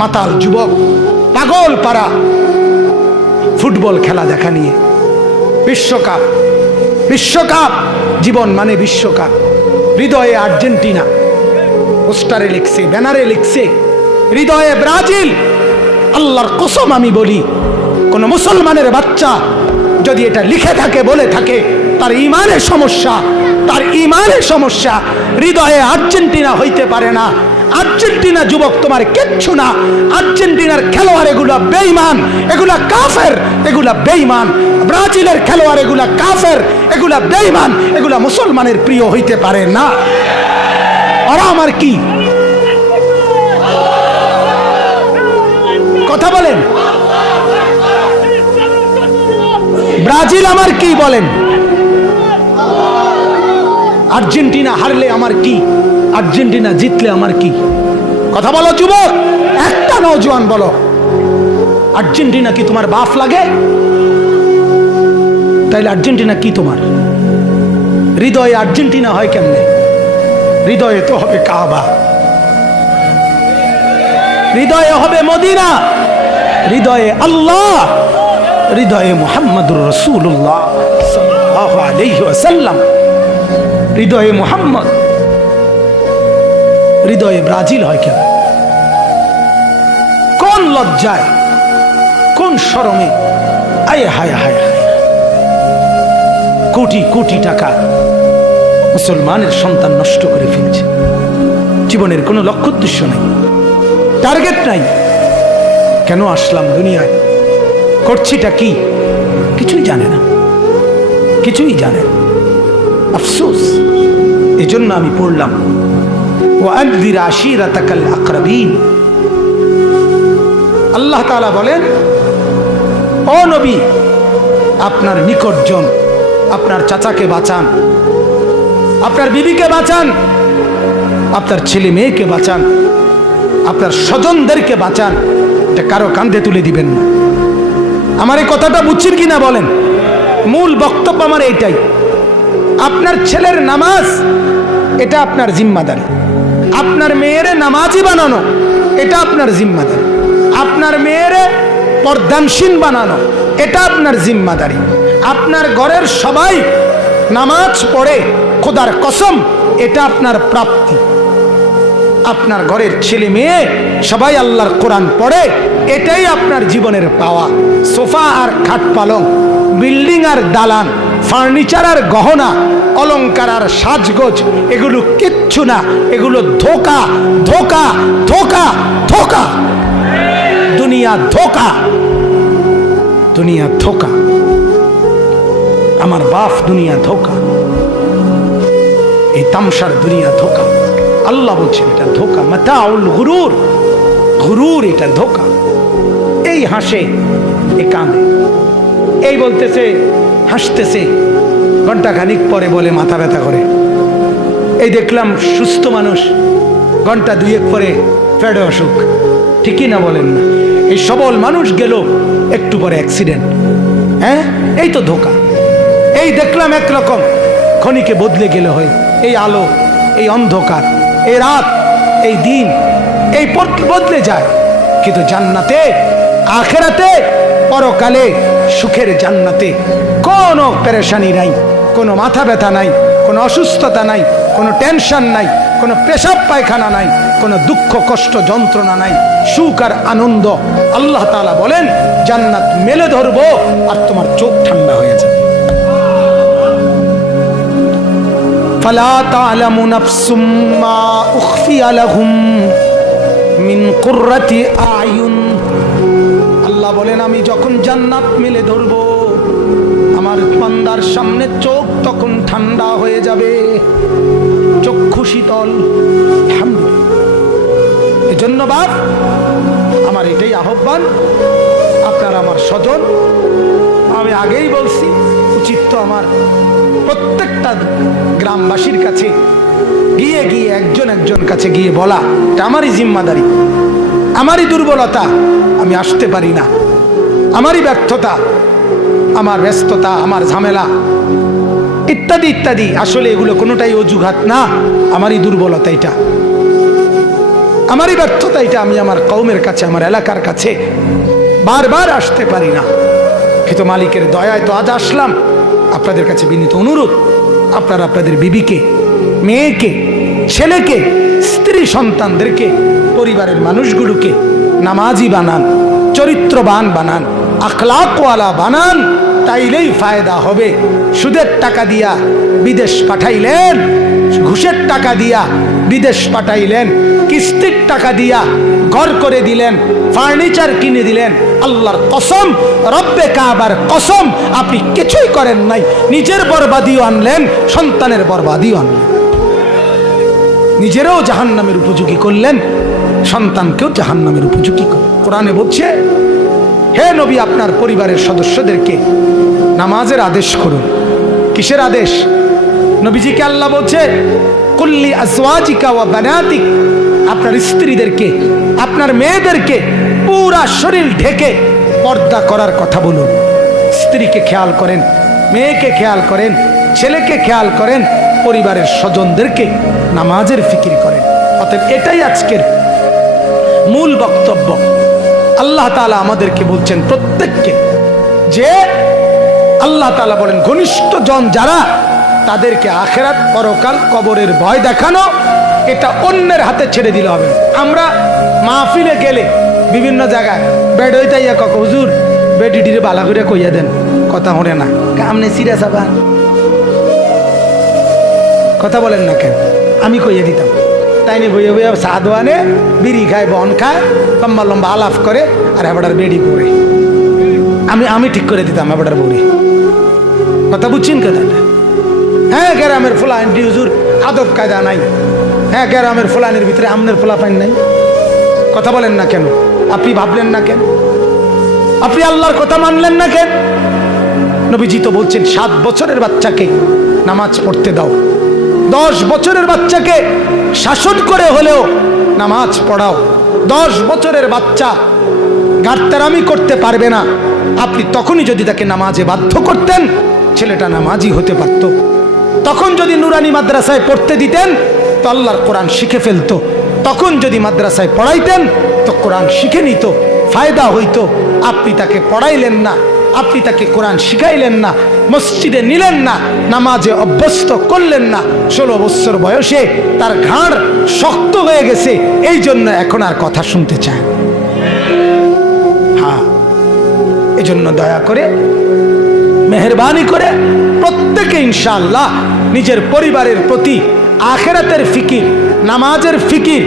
মাতাল যুবক, পাগল পারা ফুটবল খেলা দেখা নিয়ে। বিশ্বকাপ, বিশ্বকাপ, জীবন মানে বিশ্বকাপ। হৃদয়ে আর্জেন্টিনা, পোস্টারে লিখছে, ব্যানারে লিখছে, হৃদয়ে ব্রাজিল। আল্লাহর কসম আমি বলি, কোন মুসলমানের বাচ্চা যদি এটা লিখে থাকে, বলে থাকে, তার ঈমানের সমস্যা, তার ঈমানের সমস্যা। হৃদয়ে আর্জেন্টিনা হইতে পারে না। আর্জেন্টিনা যুবক তোমার কিচ্ছু না। আর্জেন্টিনার খেলোয়াড় এগুলা বেঈমান, এগুলা কাফের, এগুলা বেঈমান। ব্রাজিলের খেলোয়াড় এগুলা কাফের, এগুলা বেঈমান, এগুলা মুসলমানের প্রিয় হইতে পারে না। ওরা আমার কি কথা বলেন? ব্রাজিল আমার কি বলেন? আর্জেন্টিনা হারলে আমার কি? আর্জেন্টিনা জিতলে আমার কি? কথা বলো যুবক, একটা নওজোয়ান বলো, আর্জেন্টিনা কি তোমার বাপ লাগে? তাইলে আর্জেন্টিনা কি তোমার? হৃদয়ে আর্জেন্টিনা হয় কেমনে? হৃদয়ে তো হবে কাবা, হৃদয়ে হবে মদিনা, হৃদয়ে আল্লাহ, হৃদয়ে মুহাম্মদুর রাসূলুল্লাহ সাল্লাল্লাহু আলাইহি ওয়াসাল্লাম, হৃদয়ে মুহাম্মদ। হৃদয়ে ব্রাজিল হয় কেন? কোন লজ্জায়, কোন শরমে? আয় হায় হায় হায়, কোটি কোটি টাকা মুসলমানের সন্তান নষ্ট করে ফেলছে। জীবনের কোনো লক্ষ্য উদ্দেশ্য নাই, টার্গেট নাই। কেন আসলাম দুনিয়ায়, করছিটা কি? কিছুই জানে না, কিছুই জানে না। আফসোস। এই জন্য আমি পড়লাম, ওয়ানযির আশীরাতাকাল আকরাবিন। আল্লাহ তাআলা বলেন, ও নবী, আপনার নিকটজন, আপনার চাচাকে বাঁচান, আপনার বিবিকে বাঁচান, আপনার ছেলে মেয়েকে বাঁচান, আপনার স্বজনদেরকে বাঁচান। এটা কারো কাঁধে তুলে দিবেন না। আমার এই কথাটা বুঝছেন কিনা বলেন? মূল বক্তব্য আমার এইটাই। আপনার ছেলের নামাজ, এটা আপনার জিম্মাদারি। আপনার মেয়েরে নামাজি বানানো, এটা আপনার জিম্মাদারি। আপনার মেয়েরে পর্দানশীল বানানো, এটা আপনার জিম্মাদারি। আপনার ঘরের সবাই নামাজ পড়ে, খোদার কসম, এটা আপনার প্রাপ্তি। আপনার ঘরের ছেলে মেয়ে সবাই আল্লাহর কোরআন পড়ে, এটাই আপনার জীবনের পাওয়া। সোফা আর খাট পালং, বিল্ডিং আর দালান, ফার্নিচার আর গহনা, অলংকার আর সাজগোজ, এগুলো কিচ্ছু না। এগুলো ধোকা, ধোকা, ধোকা, ধোকা। দুনিয়া ধোকা, দুনিয়া ধোকা। আমার বাপ দুনিয়া ধোকা, এই তামসার দুনিয়া ধোকা। আল্লাহ বলছেন এটা ধোকা। মাতাউল গুরুর, গুরুর এটা ধোকা। এই হাসে, এ কাঁদে, এই বলতেছে, হাসতেছে, ঘন্টা খানিক পরে বলে মাথা ব্যথা করে। এই দেখলাম সুস্থ মানুষ, ঘন্টা দুয়েক পরে পেটে অসুখ। ঠিকই না বলেন না? এই সবল মানুষ গেল, একটু পরে অ্যাক্সিডেন্ট। হ্যাঁ, এই তো ধোকা। এই দেখলাম একরকম, ক্ষণিকে বদলে গেল হয়ে। এই আলো, এই অন্ধকার, এই রাত, এই দিন, এই বদলে যায়। কিন্তু জান্নাতে, আখিরাতে, পরকালে, সুখের জান্নাতে কোনো পেরেশানি নাই, কোনো মাথা ব্যথা নাই, কোনো অসুস্থতা নাই, কোনো টেনশন নাই, কোনো পেশাব পায়খানা নাই, কোনো দুঃখ কষ্ট যন্ত্রণা নাই, সুখ আর আনন্দ। আল্লাহ তাআলা বলেন, জান্নাত মেলে ধরবো আর তোমার চোখ ঠান্ডা হয়ে যাবে। ফালা তা'লামু নাফসুম মা উখফিয়া লাহুম মিন কুররাতি আয়ুন। আল্লাহ বলেন, আমি যখন জান্নাত মেলে ধরবো, আমার বান্দার সামনে চোখ তখন ঠান্ডা হয়ে যাবে, চক্ষু শীতল। এজন্য বাপ, আমার এটাই আহ্বান, আপনার আমার স্বজন, আমি আগেই বলছি, উচিত তো আমার প্রত্যেকটা গ্রামবাসীর কাছে গিয়ে গিয়ে একজন একজন কাছে গিয়ে বলা, এটা আমারই জিম্মাদারি, আমারই দুর্বলতা, আমি আসতে পারি না, আমারই ব্যর্থতা, আমার ব্যস্ততা, আমার ঝামেলা, ইত্যাদি ইত্যাদি। আসলে এগুলো কোনোটাই অজুহাত না, আমারই দুর্বলতা এটা। আমারই ব্যর্থতা এটা, আমি আমার কওমের কাছে, আমার এলাকার কাছে বারবার আসতে পারি না, কিন্তু মালিকের দয়ায় তো আজ আসলাম। আপনাদের কাছে বিনীত অনুরোধ, আপনারা আপনাদের বিবিকে, মেয়েকে, ছেলেকে, স্ত্রী সন্তানদেরকে, পরিবারের মানুষগুলোকে নামাজি বানান, চরিত্রবান বানান, আখলাকওয়ালা বানান, তাইলেই ফায়দা হবে। সুদের টাকা দিয়া বিদেশ পাঠাইলেন, ঘুষের টাকা দিয়া বিদেশ পাঠাইলেন, কিস্তির টাকা দিয়া ঘর করে দিলেন, ফার্নিচার কিনে দিলেন, আল্লাহর কসম, রব্বে কাবার কসম, আপনি কিছুই করেন নাই। নিজের বরবাদিও আনলেন, সন্তানের বরবাদিও আনলেন, নিজেরও জাহান্নামের উপযোগী করলেন, সন্তানকেও জাহান্নামের উপযোগী করলেন। কোরআনে বলছে, হে নবী, আপনার পরিবারের সদস্যদেরকে নামাজের আদেশ করুন। কিসের আদেশ? নবীজিকে আল্লাহ বলছে, কুল্লি আজওয়াজিকা ওয়া বানাতিক, আপনার স্ত্রীদেরকে, আপনার মেয়েদেরকে পুরা শরীর ঢেকে পর্দা করার কথা বলুন। স্ত্রীকে খেয়াল করেন, মেয়েকে খেয়াল করেন, ছেলেকে খেয়াল করেন, পরিবারের স্বজনদেরকে নামাজের ফিকির করেন। অতএব এটাই আজকের মূল বক্তব্য। আল্লাহ তাআলা আমাদেরকে বলছেন প্রত্যেককে, যে আল্লাহ তাআলা বলেন ঘনিষ্ঠ জন যারা, তাদেরকে আখিরাত, পরকাল, কবরের ভয় দেখানো, এটা অন্যের হাতে ছেড়ে দিলে হবে। আমরা মাহফিলে গেলে বিভিন্ন জায়গায় বেড হইতাইয়া কক, হুজুর বেডিটিরে বালা করে কইয়া দেন, কথা হরে না, আমনে সিরিয়াস আবার কথা বলেন না কেন? আমি কইয়া দিতাম, তাই নিয়ে বইয়া বইয়া সাদওয়ানে বিড়ি খায়, বন খায়, লম্বা লম্বা আলাপ করে, আর এবার বেডি করে আমি ঠিক করে দিতাম এবার বউরে। কথা বুঝছেন কথাটা? হ্যাঁ, গ্রামের ফুলানি হুজুর আদব কায়দা নাই। হ্যাঁ, গ্রামের ফুলানির ভিতরে আমনের ফুলা পাইন নাই। কথা বলেন না কেন? আপনি ভাবলেন না কেন? আপনি আল্লাহর কথা মানলেন না কেন? নবীজি তো বলছেন 7 বছরের বাচ্চাকে নামাজ পড়তে দাও, 10 বছরের বাচ্চাকে শাসন করে হলেও নামাজ পড়াও। 10 বছরের বাচ্চা গাড়তারামি করতে পারবে না, আপনি তখনই যদি তাকে নামাজে বাধ্য করতেন, ছেলেটা নামাজি হতে পারত। তখন যদি নুরানি মাদ্রাসায় পড়তে দিতেন, তো আল্লাহর কোরআন শিখে ফেলতো। তখন যদি মাদ্রাসায় পড়াইতেন, তো কোরআন শিখে নিত, ফায়দা হইতো। আপনি তাকে পড়াইলেন না, আপনি তাকে কোরআন শিখাইলেন না, মসজিদে নিলেন না, নামাজে অভ্যস্ত করলেন না। 16 বছর বয়সে তার ঘাড় শক্ত হয়ে গেছে, এই জন্য এখন আর কথা শুনতে চায়। হ্যাঁ, এই জন্য দয়া করে, মেহেরবানি করে প্রত্যেকে ইনশাআল্লাহ নিজের পরিবারের প্রতি আখিরাতের ফিকির, নামাজের ফিকির,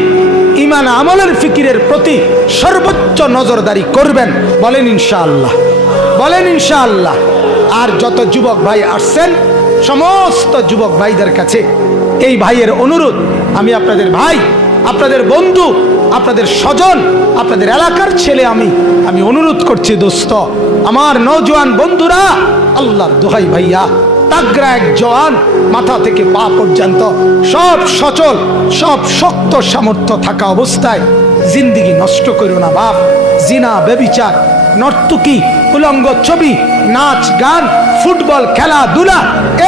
ঈমান আমলের ফিকিরের প্রতি সর্বোচ্চ নজরদারি করবেন। বলেন ইনশাআল্লাহ, বলেন ইনশাআল্লাহ। আর যত যুবক ভাই আসছেন, সমস্ত যুবক ভাইদের কাছে এই ভাইয়ের অনুরোধ, আমি আপনাদের ভাই, আপনাদের বন্ধু, আপনাদের স্বজন, আপনাদের এলাকার ছেলে, আমি অনুরোধ করছি, দোস্ত আমার, নওজোয়ান বন্ধুরা, আল্লাহর দোহাই ভাইয়া, তাগড়া এক জওয়ান, মাথা থেকে পা পর্যন্ত সব সচল, সব শক্ত সামর্থ্য থাকা অবস্থায় জিন্দিগি নষ্ট করো না বাপ। জিনা, ব্যভিচার, নর্তকী, উলঙ্গ ছবি, নাচ গান, ফুটবল, খেলাধুলা,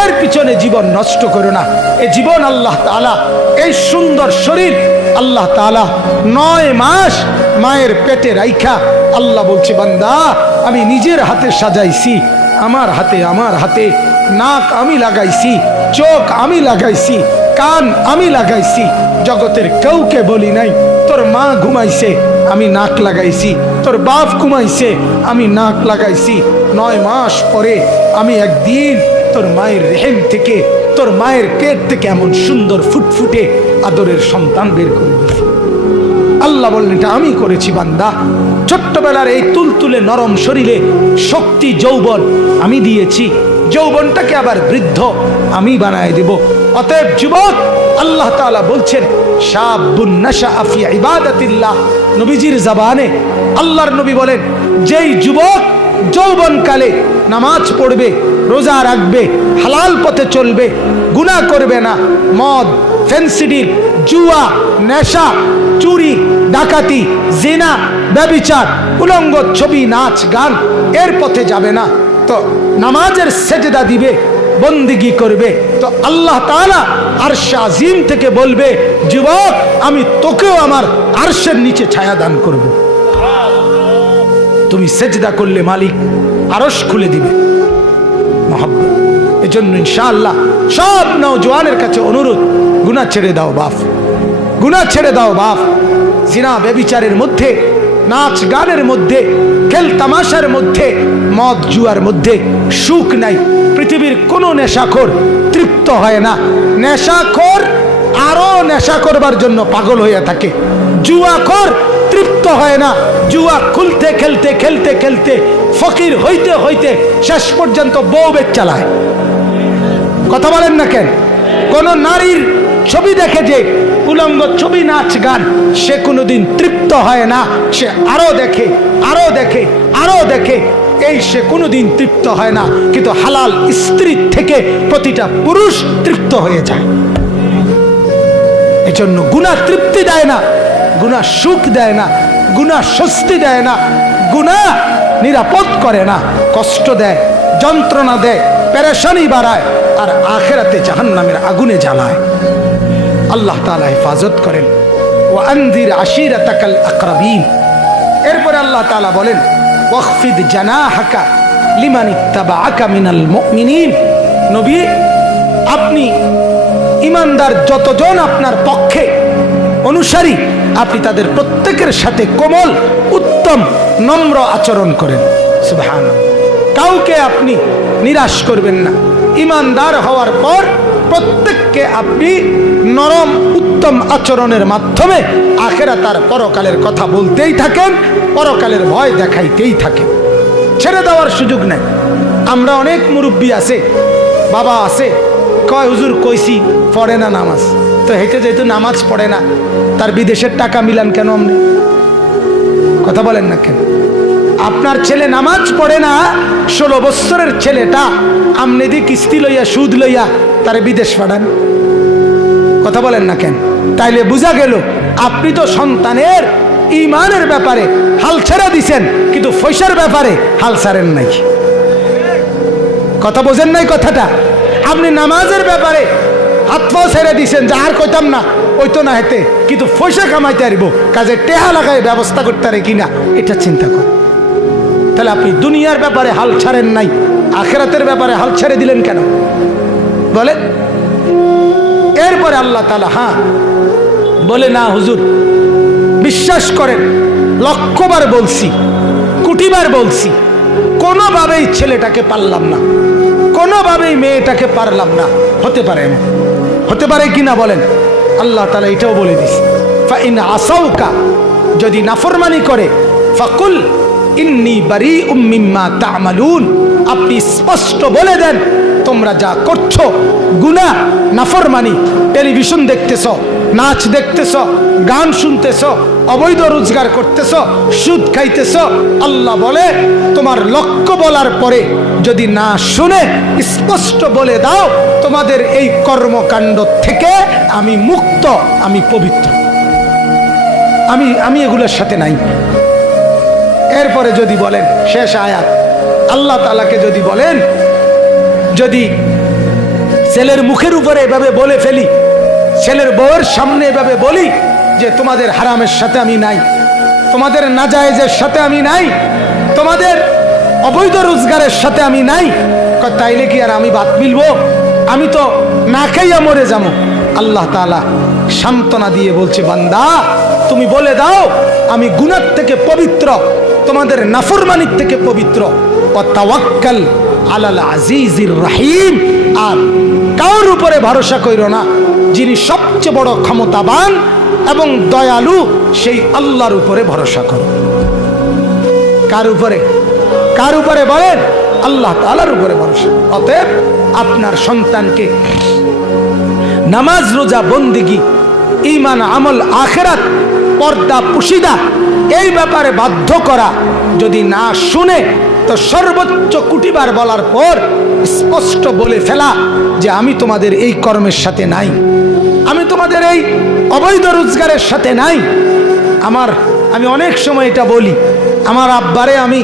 এর পিছনে জীবন নষ্ট করো না। এই জীবন আল্লাহ তাআলা, এই সুন্দর শরীর আল্লাহ তাআলা 9 মাস মায়ের পেটে রাইখা আল্লাহ বলছে, বান্দা আমি নিজের হাতে সাজাইছি, আমার হাতে নাক আমি লাগাইছি, চোখ আমি লাগাইছি, কান আমি লাগাইছি, জগতের কাউকে বলি নাই। তোর মা ঘুমাইছে, আমি নাক লাগাইছি, তোর বাপ ঘুমাইছে, আমি নাক লাগাইছি। 9 মাস পরে আমি একদিন তোর মায়ের রেহেম থেকে, তোর মায়ের পেট থেকে এমন সুন্দর ফুটফুটে আদরের সন্তান বের করে দিয়েছি। আল্লাহ বললেন, এটা আমি করেছি বান্দা। ছোট্টবেলার এই তুলতুলে নরম শরীরে শক্তি, যৌবন আমি দিয়েছি, যৌবনটাকে আবার বৃদ্ধ আমি বানায় দেব। অতএব যুবক, আল্লাহ তাআলা বলছেন, শাবুন নাশাআ ফি ইবাদাতিল্লাহ। নবীজির জবানে আল্লাহর নবী বলেন, যেই যুবক যৌবনকালে নামাজ পড়বে, রোজা রাখবে, হালাল পথে চলবে, গুনাহ করবে না, মদ, ফেন্সিডিল, জুয়া, নেশা, চুরি, ডাকাতি, জিনা, ব্যভিচার, উলঙ্গ ছবি, নাচ গান, এর পথে যাবে না, তো নামাজের সেজদা দিবে, বন্দিগি করবে তো আল্লাহ তাআলা আরশে আজিম থেকে বলবে, যুবক আমি তোকেও আমার আরশের নিচে ছায়া দান করব। তুমি সেজদা করলে মালিক আরশ খুলে দিবে। মহব্বত, এজন্য ইনশাআল্লাহ সব নওজোয়ানের কাছে অনুরোধ, গুনাহ ছেড়ে দাও বাপ, গুনাহ ছেড়ে দাও বাপ। জিনা ব্যভিচারের মধ্যে, নাচ গানের মধ্যে, খেল তামাশার মধ্যে, মদ জুয়ার মধ্যে সুখ নাই। পৃথিবীর কোনো নেশাখোর তৃপ্ত হয় না। নেশাখোর আরো নেশা করবার জন্য পাগল হয়ে থাকে। জুয়াখোর তৃপ্ত হয় না। জুয়া খুলতে খেলতে খেলতে খেলতে ফকির হইতে হইতে শেষ পর্যন্ত বউ বেচ চালায়। কথা বলেন না কেন? কোন নারীর ছবি দেখে যে উলঙ্গ ছবি, নাচ গান, সে কোনোদিন তৃপ্ত হয় না। সে আরো দেখে, আরো দেখে, আরো দেখে, এই সে কোনোদিন তৃপ্ত হয় না। কিন্তু হালাল স্ত্রী থেকে প্রতিটা পুরুষ তৃপ্ত হয়ে যায়। এজন্য গুনাহ তৃপ্তি দেয় না, গুনাহ সুখ দেয় না, গুনাহ স্বস্তি দেয় না, গুনাহ নিরাপদ করে না, কষ্ট দেয়, যন্ত্রণা দেয়, পেরেশানি বাড়ায়, আর আখিরাতে জাহান্নামের আগুনে জ্বালায়। আল্লাহ তাআলা হেফাজত করেন। ওয়া আনযির আশিরাতাকাল আকরাবিন। এরপরে আল্লাহ তাআলা বলেন, ওয়াখফিদ জানাহাকা লিমান ইত্তাবাআকা মিনাল মুমিনিন। নবী, আপনি ইমানদার যতজন আপনার পক্ষে অনুসারী, আপনি তাদের প্রত্যেকের সাথে কোমল, উত্তম, নম্র আচরণ করেন। সুবহানাল্লাহ। কাউকে আপনি নিরাশ করবেন না। ইমানদার হওয়ার পর প্রত্যেককে আপনি নরম, উত্তম আচরণের মাধ্যমে আখিরাত আর পরকালের কথা বলতেই থাকেন, পরকালের ভয় দেখাইতেই থাকেন। ছেড়ে দেওয়ার সুযোগ নেই। আমরা অনেক মুরব্বী আছে, বাবা আছে, কয় হুজুর কইছি পড়ে না নামাজ। তো হেঁটে যেহেতু নামাজ পড়ে না, তার বিদেশের টাকা মিলান কেন? আপনি কথা বলেন না কেন? আপনার ছেলে নামাজ পড়ে না, 16 বছরের ছেলেটা আমনে দি কিস্তি লইয়া, সুদ লইয়া তারে বিদেশ পাঠান। কথা বলেন না কেন? তাইলে বোঝা গেল আপনি তো সন্তানের ঈমানের ব্যাপারে হাল ছেড়ে দিছেন, কিন্তু পয়সার ব্যাপারে হাল ছাড়েন নাই। কথা বোঝেন নাই কথাটা? আপনি নামাজের ব্যাপারে হাত পা ছেড়ে দিছেন, যে আর কইতাম না, ওই তো না হেতে, কিন্তু পয়সা কামাইতে পারবো, কাজে টেহা লাগায় ব্যবস্থা করতে পারে কিনা এটা চিন্তা কর। তাহলে আপনি দুনিয়ার ব্যাপারে হাল ছাড়েন নাই, আখিরাতের ব্যাপারে হাল ছেড়ে দিলেন কেন বলে? এরপরে আল্লাহ তাআলা বলে, না হুজুর, বিশ্বাস করেন, লক্ষবার বলছি, কোটিবার বলছি, কোনোভাবেই ছেলেটাকে পারলাম না, কোনোভাবেই মেয়েটাকে পারলাম না। হতে পারে না, হতে পারে কিনা বলেন? আল্লাহ তাআলা এটাও বলে দিস, ফাইন আসাউকা, যদি নাফরমানি করে, ফাকুল ইন্নী বারীউম মিম্মা তা'মালুন, আপনি স্পষ্ট বলে দেন তোমরা যা করছো গুনাহ, নাফরমানি, টেলিভিশন দেখতেছ, নাচ দেখতেছ, গান শুনতেছ, অবৈধ রোজগার করতেছ, সুদ খাইতেছ, আল্লাহ বলে তোমার লক্ষ্য বলার পরে যদি না শুনে স্পষ্ট বলে দাও তোমাদের এই কর্মকাণ্ড থেকে আমি মুক্ত, আমি পবিত্র, আমি এগুলোর সাথে নাই। এরপরে যদি বলেন, শেষ আয়াত, আল্লাহ তাআলাকে যদি বলেন, যদি ছেলের মুখের উপরে এভাবে বলে ফেলি, ছেলের বউয়ের সামনে এভাবে বলি যে তোমাদের হারামের সাথে আমি নাই, তোমাদের নাজায়েজের সাথে আমি নাই, তোমাদের অবৈধ রোজগারের সাথে আমি নাই, তাইলে কি আর আমি বাদ মিলবো? আমি তো না খাইয়া মরে যাবো। আল্লাহ তাআলা সান্ত্বনা দিয়ে বলছে, বান্দা তুমি বলে দাও আমি গুনাহ থেকে পবিত্র, তোমাদের নাফরমানির থেকে পবিত্র। ওয়া তাওয়াক্কাল আলাল আজিজির রহিম, আর কার উপরে ভরসা কইরো না, যিনি সবচেয়ে বড় ক্ষমতাবান এবং দয়ালু, সেই আল্লাহর উপরে ভরসা করো। কার উপরে? কার উপরে বলেন? আল্লাহ তাআলার উপরে ভরসা। অতএব আপনার সন্তানকে নামাজ, রোজা, বন্দেগী, ঈমান, আমল, আখিরাত, পর্দা, পুশিদা, এই ব্যাপারে বাধ্য করা যদি না শুনে, তো সর্বোচ্চ কোটিবার বলার পর স্পষ্ট বলে ফেলা যে আমি তোমাদের এই কর্মের সাথে নাই, আমি তোমাদের এই অবৈধ রোজগারের সাথে নাই। আমি অনেক সময় এটা বলি, আমার আব্বারে আমি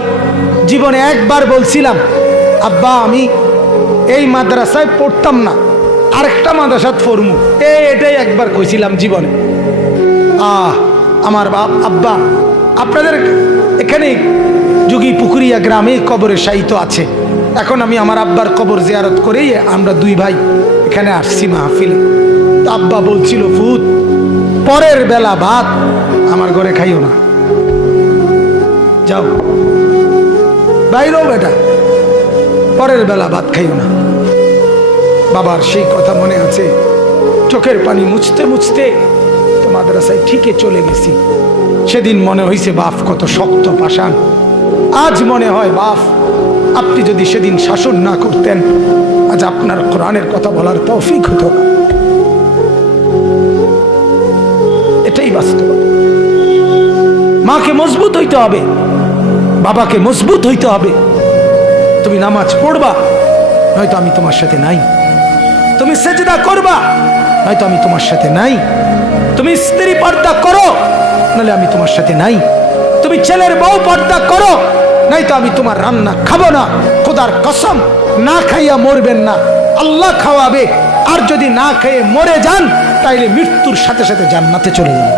জীবনে একবার বলছিলাম, আব্বা আমি এই মাদ্রাসায় পড়তাম না, আরেকটা মাদ্রাসাত পড়মু, এটাই একবার কইছিলাম জীবনে। আমার বাপ আব্বা আপনাদের এখানে যুগী পুকুরিয়া গ্রামে কবরে শায়িত আছে। এখন আমি আমার আব্বার কবর জিয়ারত করেই আমরা দুই ভাই এখানে আসছি মাহফিলে। তো আব্বা বলছিল, ফুত পরের বেলা ভাত আমার ঘরে খাইও না, যাও বাইরেও বেটা, পরের বেলা ভাত খাইও না। বাবার সেই কথা মনে আছে, চোখের পানি মুছতে মুছতে তো মাদ্রাসায় ঠিকই চলে গেছি। সেদিন মনে হয়েছে বাপ কত শক্ত পাষাণ। আজ মনে হয় বাপ আপনি যদি সেদিন শাসন না করতেন, আজ আপনার কোরআনের কথা বলার তৌফিক হতো না। এটাই বাস্তব। মাকে মজবুত হইতে হবে, বাবাকে মজবুত হইতে হবে। তুমি নামাজ পড়বা, নয়তো আমি তোমার সাথে নাই। তুমি সেজদা করবা, নয়তো আমি তোমার সাথে নাই। তুমি স্ত্রী পর্দা করো, নাহলে আমি তোমার সাথে নাই। তুমি ছেলের বউ পর্দা করো, নয়তো আমি তোমার রান্না খাবো না। খোদার কসম, না খাইয়া মরবেন না, আল্লাহ খাওয়াবে। আর যদি না খেয়ে মরে যান, তাইলে মৃত্যুর সাথে সাথে জান্নাতে চলে যাবেন।